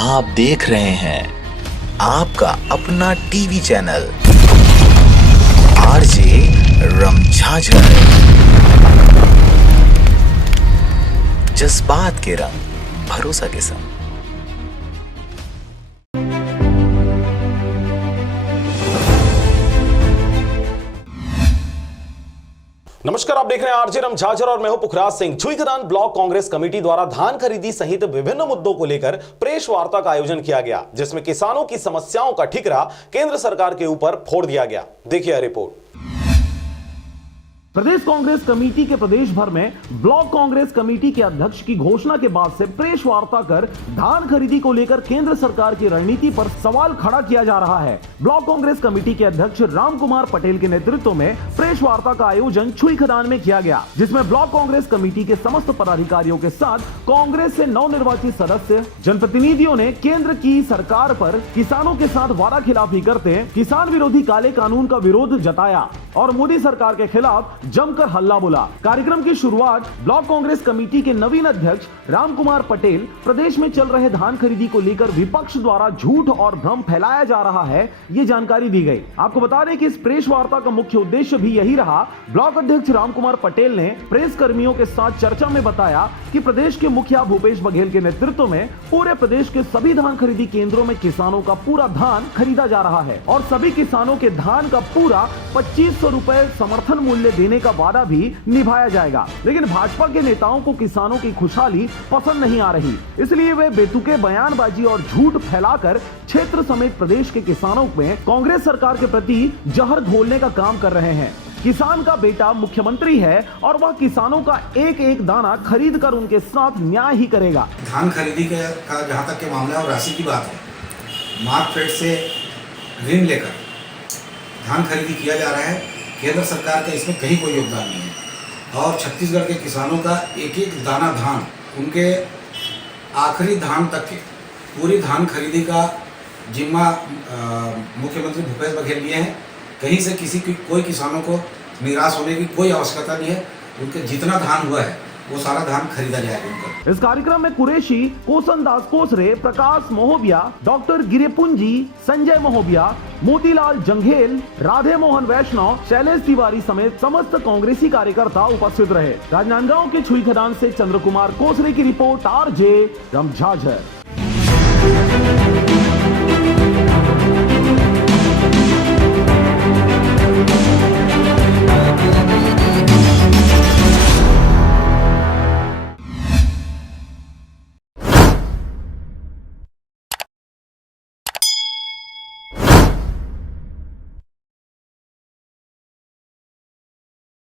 आप देख रहे हैं आपका अपना टीवी चैनल आरजे रमझाझर। जज्बात के रंग, भरोसा के संग। नमस्कार, आप देख रहे हैं आरजे रमझाझर और मैं हूं पुखराज सिंह। छुईखदान ब्लॉक कांग्रेस कमेटी द्वारा धान खरीदी सहित विभिन्न मुद्दों को लेकर प्रेस वार्ता का आयोजन किया गया, जिसमें किसानों की समस्याओं का ठिकरा केंद्र सरकार के ऊपर फोड़ दिया गया। देखिए रिपोर्ट। प्रदेश कांग्रेस कमेटी के प्रदेश भर में ब्लॉक कांग्रेस कमेटी के अध्यक्ष की घोषणा के बाद से प्रेस वार्ता कर धान खरीदी को लेकर केंद्र सरकार की रणनीति पर सवाल खड़ा किया जा रहा है। ब्लॉक कांग्रेस कमेटी के अध्यक्ष राम कुमार पटेल के नेतृत्व में प्रेस वार्ता का आयोजन छुईखदान में किया गया, जिसमें ब्लॉक कांग्रेस कमेटी के समस्त पदाधिकारियों के साथ कांग्रेस से नवनिर्वाचित सदस्य, जनप्रतिनिधियों ने केंद्र की सरकार पर किसानों के साथ वादाखिलाफी करते किसान विरोधी काले कानून का विरोध जताया और मोदी सरकार के खिलाफ जमकर हल्ला बोला। कार्यक्रम की शुरुआत ब्लॉक कांग्रेस कमेटी के नवीन अध्यक्ष राम कुमार पटेल प्रदेश में चल रहे धान खरीदी को लेकर विपक्ष द्वारा झूठ और भ्रम फैलाया जा रहा है, ये जानकारी दी गई। आपको बता दें कि इस प्रेस वार्ता का मुख्य उद्देश्य भी यही रहा। ब्लॉक अध्यक्ष राम कुमार पटेल ने प्रेस कर्मियों के साथ चर्चा में बताया कि प्रदेश के मुखिया भूपेश बघेल के नेतृत्व में पूरे प्रदेश के सभी धान खरीदी केंद्रों में किसानों का पूरा धान खरीदा जा रहा है और सभी किसानों के धान का पूरा 2500 रुपए समर्थन मूल्य देने का वादा भी निभाया जाएगा। लेकिन भाजपा के नेताओं को किसानों की खुशहाली पसंद नहीं आ रही, इसलिए वे बेतुके बयानबाजी और झूठ फैलाकर क्षेत्र समेत प्रदेश के किसानों में कांग्रेस सरकार के प्रति जहर घोलने का काम कर रहे हैं। किसान का बेटा मुख्यमंत्री है और वह किसानों का एक एक दाना खरीद कर उनके साथ न्याय ही करेगा। धान खरीदी का जहाँ तक के मामला और राशि की बात है, मार्कफेड से ऋण लेकर धान खरीदी किया जा रहा है। केंद्र सरकार का इसमें कहीं कोई योगदान नहीं है और छत्तीसगढ़ के किसानों का एक एक दाना धान, उनके आखिरी धान तक के पूरी धान खरीदी का जिम्मा मुख्यमंत्री भूपेश बघेल लिए हैं। कहीं से कोई किसानों को निराश होने की कोई आवश्यकता नहीं है। उनके जितना धान हुआ है वो सारा धान खरीदा जाएगा उनका। इस कार्यक्रम में कुरैशी, कोसन दास कोसरे, प्रकाश मोहबिया, डॉक्टर गिरेपुंजी, संजय मोहबिया, मोतीलाल जंघेल, राधे मोहन वैष्णव, शैलेश तिवारी समेत समस्त कांग्रेसी कार्यकर्ता उपस्थित रहे। राजनांदगांव के छुईखदान से चंद्र कुमार कोसरे की रिपोर्ट, आरजे रमझाझर।